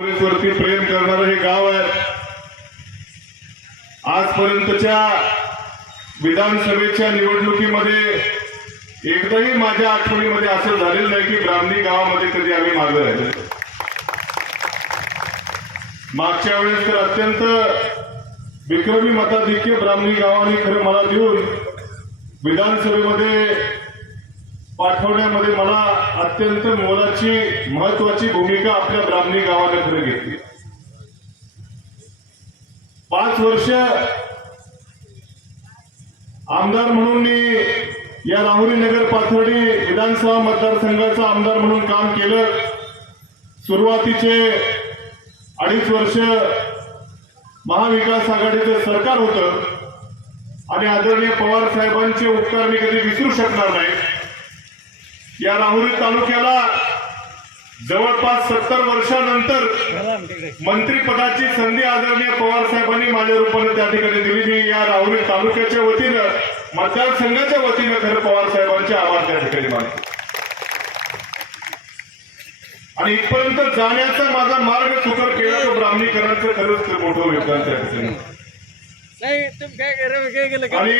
काँग्रेसवरती प्रेम करणारं हे गाव आहे. आजपर्यंतच्या विधानसभेच्या निवडणुकीमध्ये एकदाही माझ्या आठवणीमध्ये असं झालेलं नाही की ब्राह्मणी गावामध्ये कधी आम्ही मागं राहिलो मागच्या वेळेस तर अत्यंत विक्रमी मताधिक्य ब्राह्मणी गावाने खरं मला देऊन विधानसभेमध्ये पाठवण्यामध्ये मला अत्यंत मोलाची महत्वाची भूमिका आपल्या ब्राह्मणी गावाने पुढे घेतली. पाच वर्ष आमदार म्हणून मी या राहुरी नगर पाथर्डी विधानसभा मतदारसंघाचा आमदार म्हणून काम केलं. सुरुवातीचे अडीच वर्ष महाविकास आघाडीचं सरकार होतं. आणि आदरणीय पवार साहेबांचे उपकार मी कधी विसरू शकणार नाही. या राहुरी तालुक्याला जवळपास सत्तर वर्षानंतर मंत्रीपदाची संधी आदरणीय पवार साहेबांनी माझ्या रूपाने त्या ठिकाणी दिली. मी या राहुरी तालुक्याच्या वतीनं मतदारसंघाच्या वतीनं खरं पवार साहेबांचे आभार त्या ठिकाणी मानतो. आणि इथपर्यंत जाण्याचा माझा मार्ग सुकर केला तो ब्राह्मणीकरांचं खरंच मोठं योगदान त्या ठिकाणी. आणि